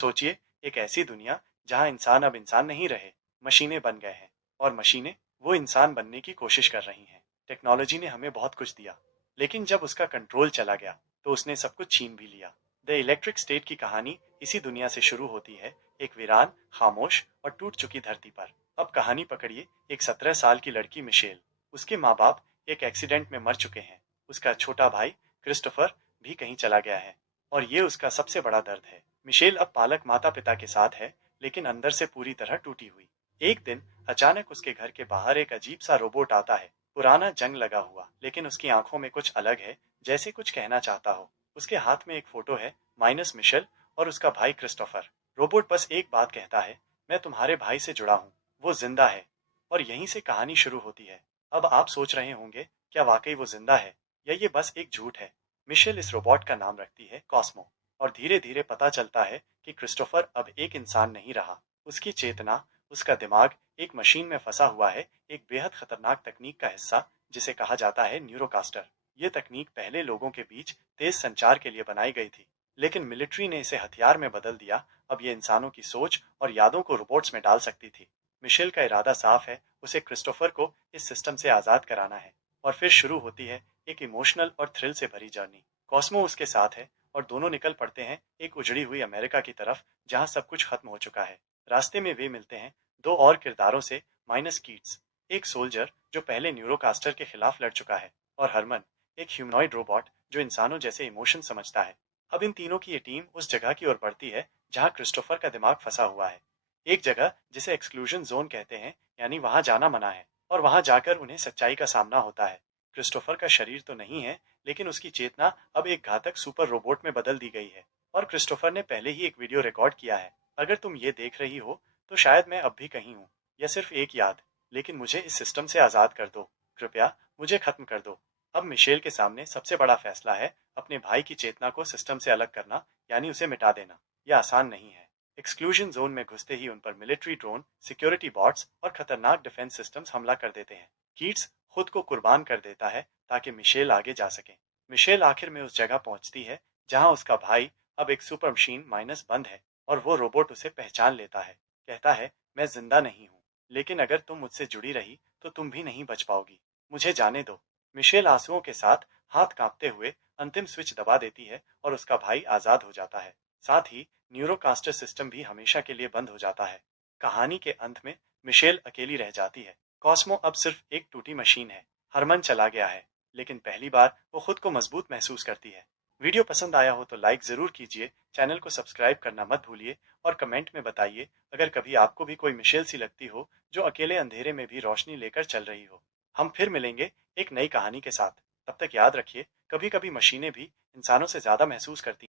सोचिए, एक ऐसी दुनिया जहां इंसान अब इंसान नहीं रहे, मशीनें बन गए हैं और मशीनें वो इंसान बनने की कोशिश कर रही हैं। टेक्नोलॉजी ने हमें बहुत कुछ दिया, लेकिन जब उसका कंट्रोल चला गया तो उसने सब कुछ छीन भी लिया। द इलेक्ट्रिक स्टेट की कहानी इसी दुनिया से शुरू होती है, एक वीरान, खामोश और टूट चुकी धरती पर। अब कहानी पकड़िए, एक 17 साल की लड़की मिशेल। उसके माँ बाप एक एक्सीडेंट में मर चुके हैं। उसका छोटा भाई क्रिस्टोफर भी कहीं चला गया है और ये उसका सबसे बड़ा दर्द है। मिशेल अब पालक माता पिता के साथ है, लेकिन अंदर से पूरी तरह टूटी हुई। एक दिन अचानक उसके घर के बाहर एक अजीब सा रोबोट आता है, पुराना जंग लगा हुआ, लेकिन उसकी आंखों में कुछ अलग है, जैसे कुछ कहना चाहता हो। उसके हाथ में एक फोटो है, माइनस मिशेल और उसका भाई क्रिस्टोफर। रोबोट बस एक बात कहता है, मैं तुम्हारे भाई से जुड़ा हूँ, वो जिंदा है। और यहीं से कहानी शुरू होती है। अब आप सोच रहे होंगे, क्या वाकई वो जिंदा है या ये बस एक झूठ है? मिशेल इस रोबोट का नाम रखती है कॉस्मो। और धीरे धीरे पता चलता है कि क्रिस्टोफर अब एक इंसान नहीं रहा। उसकी चेतना, उसका दिमाग एक मशीन में फंसा हुआ है, एक बेहद खतरनाक तकनीक का हिस्सा जिसे कहा जाता है न्यूरोकास्टर। ये तकनीक पहले लोगों के बीच तेज संचार के लिए बनाई गई थी, लेकिन मिलिट्री ने इसे हथियार में बदल दिया। अब ये इंसानों की सोच और यादों को रोबोट्स में डाल सकती थी। मिशेल का इरादा साफ है, उसे क्रिस्टोफर को इस सिस्टम से आजाद कराना है। और फिर शुरू होती है एक इमोशनल और थ्रिल से भरी जर्नी। कॉस्मो उसके साथ है और दोनों निकल पड़ते हैं एक उजड़ी हुई अमेरिका की तरफ, जहां सब कुछ खत्म हो चुका है। रास्ते में वे मिलते हैं दो और किरदारों से, माइनस कीट्स, एक सोल्जर जो पहले न्यूरोकास्टर के खिलाफ लड़ चुका है, और हरमन, एक ह्यूमनॉइड रोबोट जो इंसानों जैसे इमोशन समझता है। अब इन तीनों की ये टीम उस जगह की ओर बढ़ती है जहां क्रिस्टोफर का दिमाग फंसा हुआ है। एक जगह जिसे एक्सक्लूजन जोन कहते हैं, यानी वहां जाना मना है। और वहां जाकर उन्हें सच्चाई का सामना होता है। क्रिस्टोफर का शरीर तो नहीं है, लेकिन उसकी चेतना अब एक घातक सुपर रोबोट में बदल दी गई है। और क्रिस्टोफर ने पहले ही एक वीडियो रिकॉर्ड किया है, अगर तुम ये देख रही हो तो शायद मैं अब भी कहीं हूँ, यह सिर्फ एक याद, लेकिन मुझे इस सिस्टम से आजाद कर दो, कृपया मुझे खत्म कर दो। अब मिशेल के सामने सबसे बड़ा फैसला है, अपने भाई की चेतना को सिस्टम से अलग करना, यानी उसे मिटा देना। यह आसान नहीं है। एक्सक्लूजन जोन में घुसते ही उन पर मिलिट्री ड्रोन, सिक्योरिटी बॉट्स और खतरनाक डिफेंस सिस्टम्स हमला कर देते हैं। कीट्स खुद को कुर्बान कर देता है ताकि मिशेल आगे जा सके। मिशेल आखिर में उस जगह पहुंचती है जहां उसका भाई अब एक सुपर मशीन माइनस बंद है, और वो रोबोट उसे पहचान लेता है। कहता है, मैं जिंदा नहीं हूँ, लेकिन अगर तुम मुझसे जुड़ी रही तो तुम भी नहीं बच पाओगी, मुझे जाने दो। मिशेल आंसुओं के साथ, हाथ कांपते हुए अंतिम स्विच दबा देती है और उसका भाई आजाद हो जाता है। साथ ही न्यूरोकास्टर सिस्टम भी हमेशा के लिए बंद हो जाता है। कहानी के अंत में मिशेल अकेली रह जाती है। कॉस्मो अब सिर्फ एक टूटी मशीन है। हरमन चला गया है, लेकिन पहली बार वो खुद को मजबूत महसूस करती है। वीडियो पसंद आया हो तो लाइक जरूर कीजिए, चैनल को सब्सक्राइब करना मत भूलिए और कमेंट में बताइए अगर कभी आपको भी कोई मिशेल सी लगती हो जो अकेले अंधेरे में भी रोशनी लेकर चल रही हो। हम फिर मिलेंगे एक नई कहानी के साथ। तब तक याद रखिए, कभी कभी मशीनें भी इंसानों से ज्यादा महसूस करती हैं।